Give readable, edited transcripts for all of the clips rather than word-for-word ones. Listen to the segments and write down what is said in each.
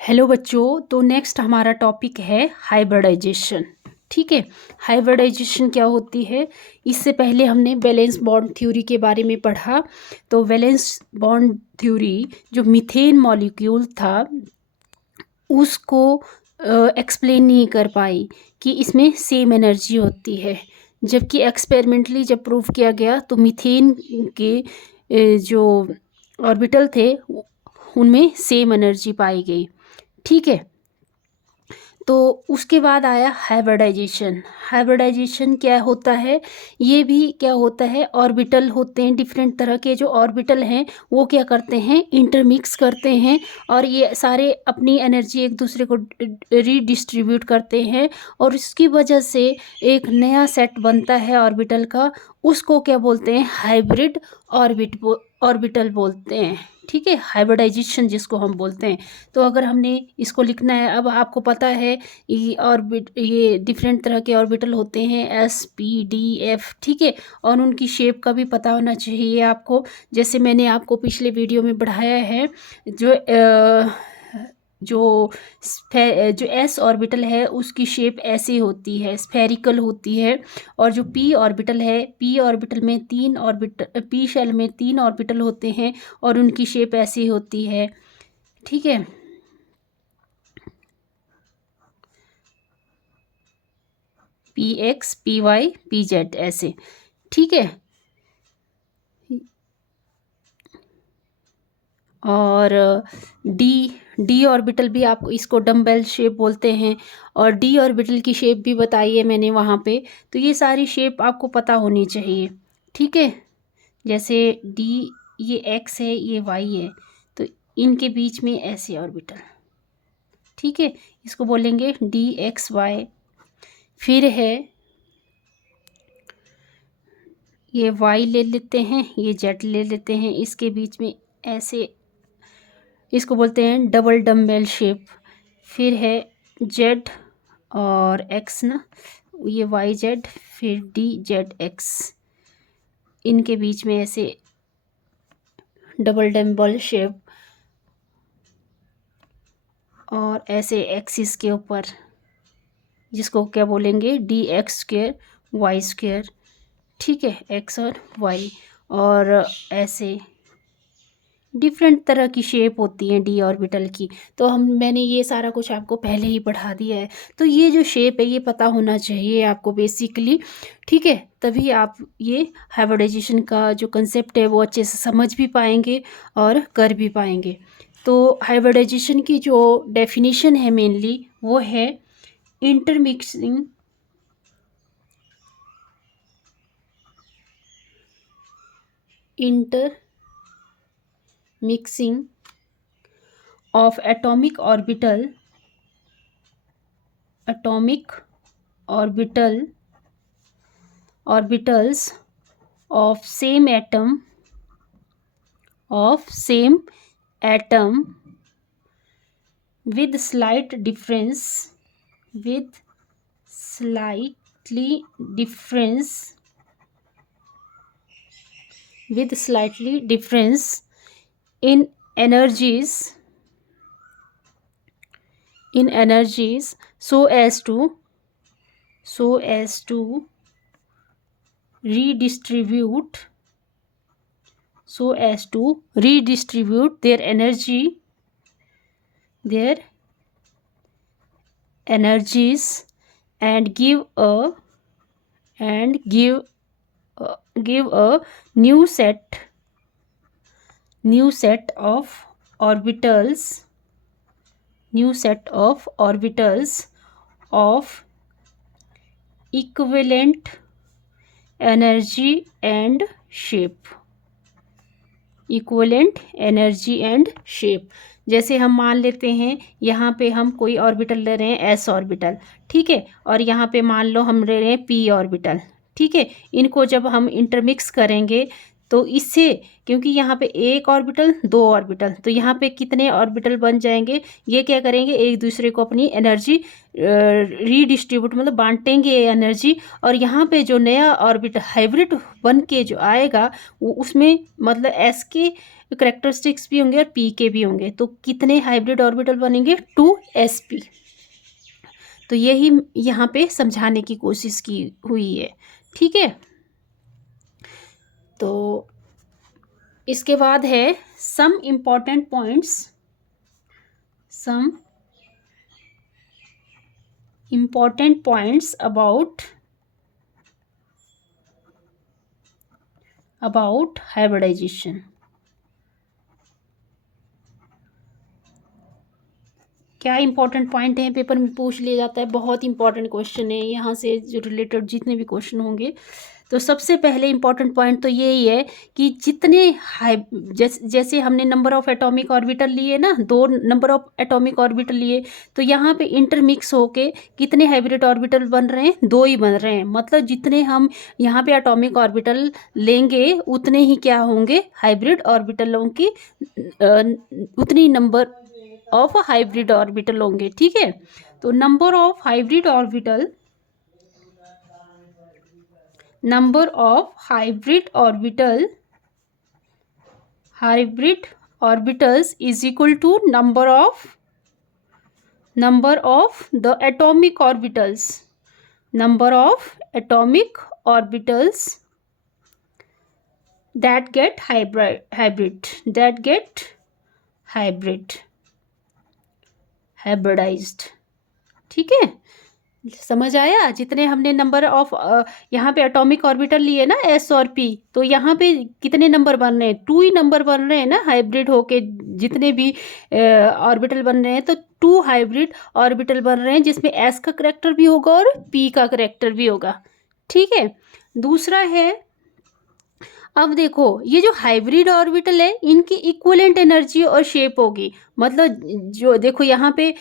Hello बच्चों, तो next हमारा टॉपिक है हाइब्रिडाइजेशन। ठीक है, हाइब्रिडाइजेशन क्या होती है? इससे पहले हमने वैलेंस बॉन्ड थ्योरी के बारे में पढ़ा। तो वैलेंस बॉन्ड थ्योरी जो मीथेन मॉलिक्यूल था उसको एक्सप्लेन नहीं कर पाई कि इसमें सेम एनर्जी होती है, जबकि एक्सपेरिमेंटली जब प्रूव किया गया तो मीथेन के जो ऑर्बिटल थे उनमें सेम एनर्जी पाई गई। ठीक है, तो उसके बाद आया हाइब्रिडाइजेशन। हाइब्रिडाइजेशन क्या होता है? ये भी क्या होता है, ऑर्बिटल होते हैं, डिफरेंट तरह के जो ऑर्बिटल हैं वो क्या करते हैं, इंटरमिक्स करते हैं और ये सारे अपनी एनर्जी एक दूसरे को रीडिस्ट्रीब्यूट करते हैं और इसकी वजह से एक नया सेट बनता है ऑर्बिटल का। उसको क्या बोलते हैं, हाइब्रिड ऑर्बिटल बोलते हैं। ठीक है, हाइब्रिडाइजेशन जिसको हम बोलते हैं। तो अगर हमने इसको लिखना है, अब आपको पता है ये डिफरेंट तरह के ऑर्बिटल होते हैं, एस पी डी एफ। ठीक है, और उनकी शेप का भी पता होना चाहिए आपको। जैसे मैंने आपको पिछले वीडियो में बढ़ाया है, जो एस ऑर्बिटल है उसकी शेप ऐसी होती है, स्फेरिकल होती है। और जो पी ऑर्बिटल है, पी ऑर्बिटल में पी शेल में 3 ऑर्बिटल होते हैं और उनकी शेप ऐसी होती है। ठीक है, P X P Y P Z ऐसे। ठीक है, और डी ऑर्बिटल भी आप इसको डम्बेल शेप बोलते हैं, और डी ऑर्बिटल की शेप भी बताई है मैंने वहाँ पे। तो ये सारी शेप आपको पता होनी चाहिए। ठीक है, जैसे डी, ये एक्स है, ये वाई है, तो इनके बीच में ऐसे ऑर्बिटल। ठीक है, इसको बोलेंगे डी एक्स वाई। फिर है ये वाई ले लेते हैं, ये जेड ले लेते हैं, इसके बीच में ऐसे, इसको बोलते हैं डबल डम्बेल शेप। फिर है जेड और एक्स ना, ये वाई जेड, फिर डी जेड एक्स, इनके बीच में ऐसे डबल डम्बल शेप, और ऐसे एक्सिस के ऊपर जिसको क्या बोलेंगे, D X square Y square. ठीक है, एक्स और वाई, और ऐसे डिफरेंट तरह की शेप होती हैं डी ऑर्बिटल की। तो मैंने ये सारा कुछ आपको पहले ही पढ़ा दिया है। तो ये जो शेप है ये पता होना चाहिए आपको बेसिकली। ठीक है, तभी आप ये हाइब्रिडाइजेशन का जो कंसेप्ट है वो अच्छे से समझ भी पाएंगे और कर भी पाएंगे। तो हाइब्रिडाइजेशन की जो डेफिनेशन है मेनली वो है intermixing of atomic orbitals of same atom with slightly difference in energies so as to redistribute their energies and give a new set of orbitals of equivalent energy and shape। जैसे हम मान लेते हैं यहाँ पे हम कोई ऑर्बिटल ले रहे हैं, एस ऑर्बिटल। ठीक है, और यहाँ पे मान लो हम ले रहे हैं पी ऑर्बिटल। ठीक है, इनको जब हम इंटरमिक्स करेंगे तो इससे, क्योंकि यहाँ पे एक ऑर्बिटल दो ऑर्बिटल, तो यहाँ पे कितने ऑर्बिटल बन जाएंगे, ये क्या करेंगे, एक दूसरे को अपनी एनर्जी रीडिस्ट्रीब्यूट मतलब बांटेंगे एनर्जी। और यहाँ पे जो नया ऑर्बिटल हाइब्रिड बन के जो आएगा वो उसमें मतलब एस के करेक्टरिस्टिक्स भी होंगे और पी के भी होंगे। तो कितने हाइब्रिड ऑर्बिटल बनेंगे, 2sp। तो यही यहाँ पे समझाने की कोशिश की हुई है, ठीक है। तो इसके बाद है some important points, some important points about hybridization. क्या इंपॉर्टेंट पॉइंट है, पेपर में पूछ लिया जाता है, बहुत इंपॉर्टेंट क्वेश्चन है यहाँ से जो रिलेटेड जितने भी क्वेश्चन होंगे। तो सबसे पहले इंपॉर्टेंट पॉइंट तो यही है कि जितने जैसे हमने नंबर ऑफ एटॉमिक ऑर्बिटल लिए ना, 2 नंबर ऑफ एटॉमिक ऑर्बिटल लिए, तो यहाँ पे इंटरमिक्स होके कितने हाइब्रिड ऑर्बिटल बन रहे हैं, 2 ही बन रहे हैं। मतलब जितने हम यहाँ पे एटॉमिक ऑर्बिटल लेंगे उतने ही क्या होंगे, हाइब्रिड ऑर्बिटलों की उतनी नंबर ऑफ हाइब्रिड ऑर्बिटल होंगे, ठीक है। तो number of hybrid orbital, number of hybrid orbitals is equal to number of the atomic orbitals, number of atomic orbitals that get hybridized, ठीक है। समझ आया, जितने हमने नंबर ऑफ यहाँ पे एटॉमिक ऑर्बिटल लिए ना s और p, तो यहाँ पे कितने नंबर बन रहे हैं, 2 ही नंबर बन रहे हैं ना हाइब्रिड होके। जितने भी ऑर्बिटल बन रहे हैं तो 2 हाइब्रिड ऑर्बिटल बन रहे हैं, जिसमें s का करैक्टर भी होगा और p का करैक्टर भी होगा, ठीक है। दूसरा है, अब देखो ये जो हाइब्रिड ऑर्बिटल है इनकी इक्विवेलेंट एनर्जी और शेप होगी। मतलब जो देखो यहाँ पे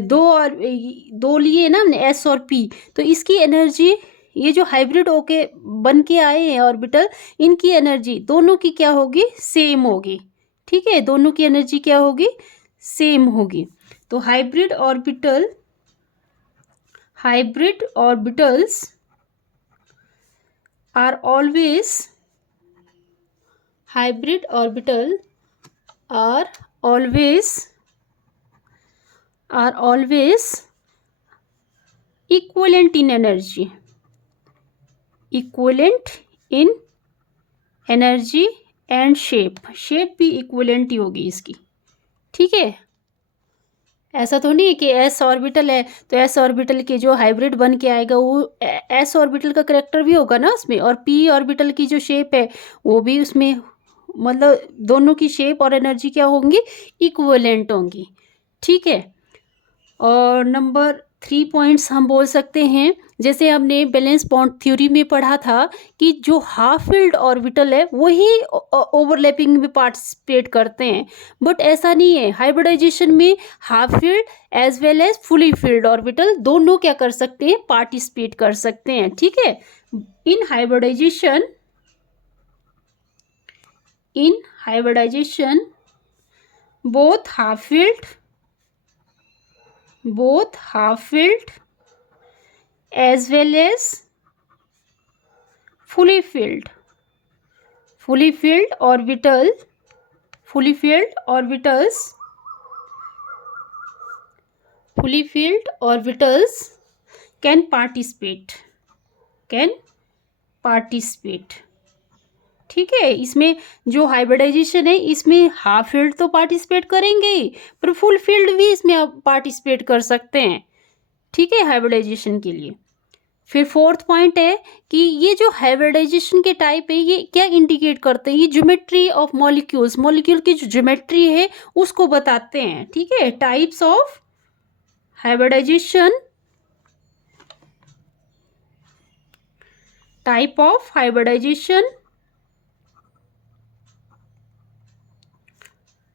दो लिए ना हमने एस और पी, तो इसकी एनर्जी, ये जो हाइब्रिड होके बन के आए हैं ऑर्बिटल, इनकी एनर्जी दोनों की क्या होगी, सेम होगी, ठीक है। दोनों की एनर्जी क्या होगी, सेम होगी। तो hybrid orbitals are always hybrid orbital are always equivalent in energy, and shape भी इक्विवेलेंट ही होगी इसकी, ठीक है। ऐसा तो नहीं है कि एस ऑर्बिटल है तो एस ऑर्बिटल के जो हाइब्रिड बन के आएगा वो एस ऑर्बिटल का करैक्टर भी होगा ना उसमें, और पी ऑर्बिटल की जो शेप है वो भी उसमें, मतलब दोनों की शेप और एनर्जी क्या होंगी, इक्विवेलेंट होंगी, ठीक है। और नंबर 3 पॉइंट्स हम बोल सकते हैं, जैसे हमने बैलेंस बॉन्ड थ्योरी में पढ़ा था कि जो हाफ फिल्ड ऑर्बिटल है वही ओवरलैपिंग में पार्टिसिपेट करते हैं, बट ऐसा नहीं है। हाइब्रिडाइजेशन में half filled as well as fully filled orbital दोनों क्या कर सकते हैं, पार्टिसिपेट कर सकते हैं, ठीक है। इन hybridization both half filled as well as fully filled orbitals can participate, ठीक है। इसमें जो हाइब्रिडाइजेशन है इसमें हाफ फील्ड तो पार्टिसिपेट करेंगे ही, पर फुल फील्ड भी इसमें पार्टिसिपेट कर सकते हैं, ठीक है, हाइब्रिडाइजेशन के लिए। फिर 4th पॉइंट है कि ये जो हाइब्रिडाइजेशन के टाइप है ये क्या इंडिकेट करते हैं, ये ज्योमेट्री ऑफ मॉलिक्यूल्स, मॉलिक्यूल की जो ज्योमेट्री है उसको बताते हैं, ठीक है। Types of hybridization,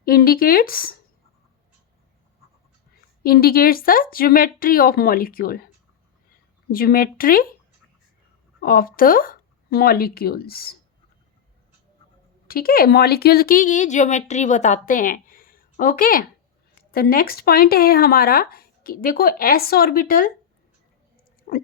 indicates the geometry of the molecules, ठीक है, मॉलिक्यूल की ये ज्योमेट्री बताते हैं। ओके, तो नेक्स्ट पॉइंट है हमारा कि देखो एस ऑर्बिटल,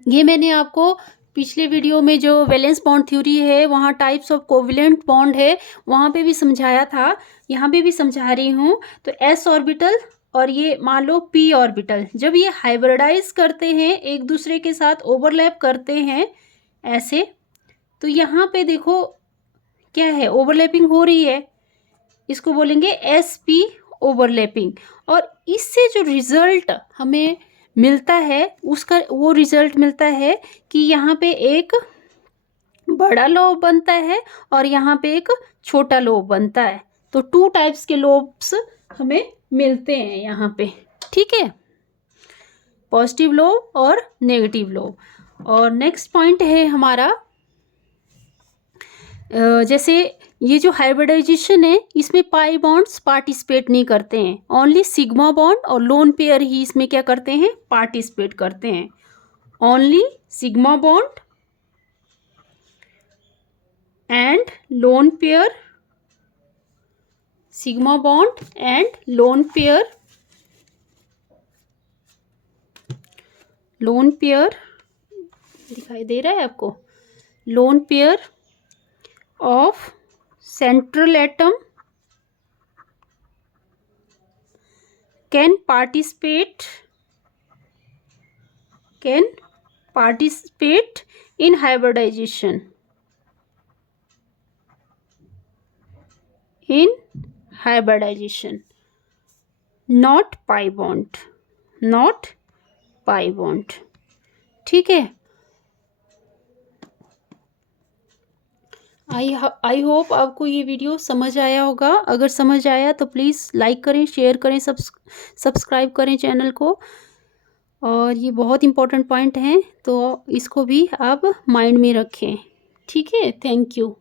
ये मैंने आपको पिछले वीडियो में जो वैलेंस बॉन्ड थ्योरी है वहाँ टाइप्स ऑफ कोवैलेंट बॉन्ड है वहाँ पे भी समझाया था, यहाँ पे भी समझा रही हूँ। तो एस ऑर्बिटल और ये मान लो पी ऑर्बिटल, जब ये हाइब्रिडाइज करते हैं एक दूसरे के साथ, ओवरलैप करते हैं ऐसे, तो यहाँ पे देखो क्या है, ओवरलैपिंग हो रही है, इसको बोलेंगे एस पी ओवरलैपिंग। और इससे जो रिजल्ट हमें मिलता है उसका वो रिजल्ट मिलता है कि यहाँ पे एक बड़ा लोब बनता है और यहाँ पे एक छोटा लोब बनता है। तो 2 टाइप्स के लोब्स हमें मिलते हैं यहाँ पे, ठीक है, पॉजिटिव लोब और नेगेटिव लोब। और नेक्स्ट पॉइंट है हमारा जैसे ये जो हाइब्रिडाइजेशन है इसमें पाई बॉन्ड्स पार्टिसिपेट नहीं करते हैं, ओनली सिग्मा बॉन्ड और लोन पेयर ही इसमें क्या करते हैं, पार्टिसिपेट करते हैं। Only sigma bond and lone pair, sigma bond and lone pair, lone pair दिखाई दे रहा है आपको, lone pair of central atom can participate in hybridization, not pi bond, ठीक है। आई होप आपको ये वीडियो समझ आया होगा। अगर समझ आया तो प्लीज़ लाइक करें, शेयर करें, सब्सक्राइब करें चैनल को। और ये बहुत इंपॉर्टेंट पॉइंट हैं तो इसको भी आप माइंड में रखें, ठीक है। Thank you.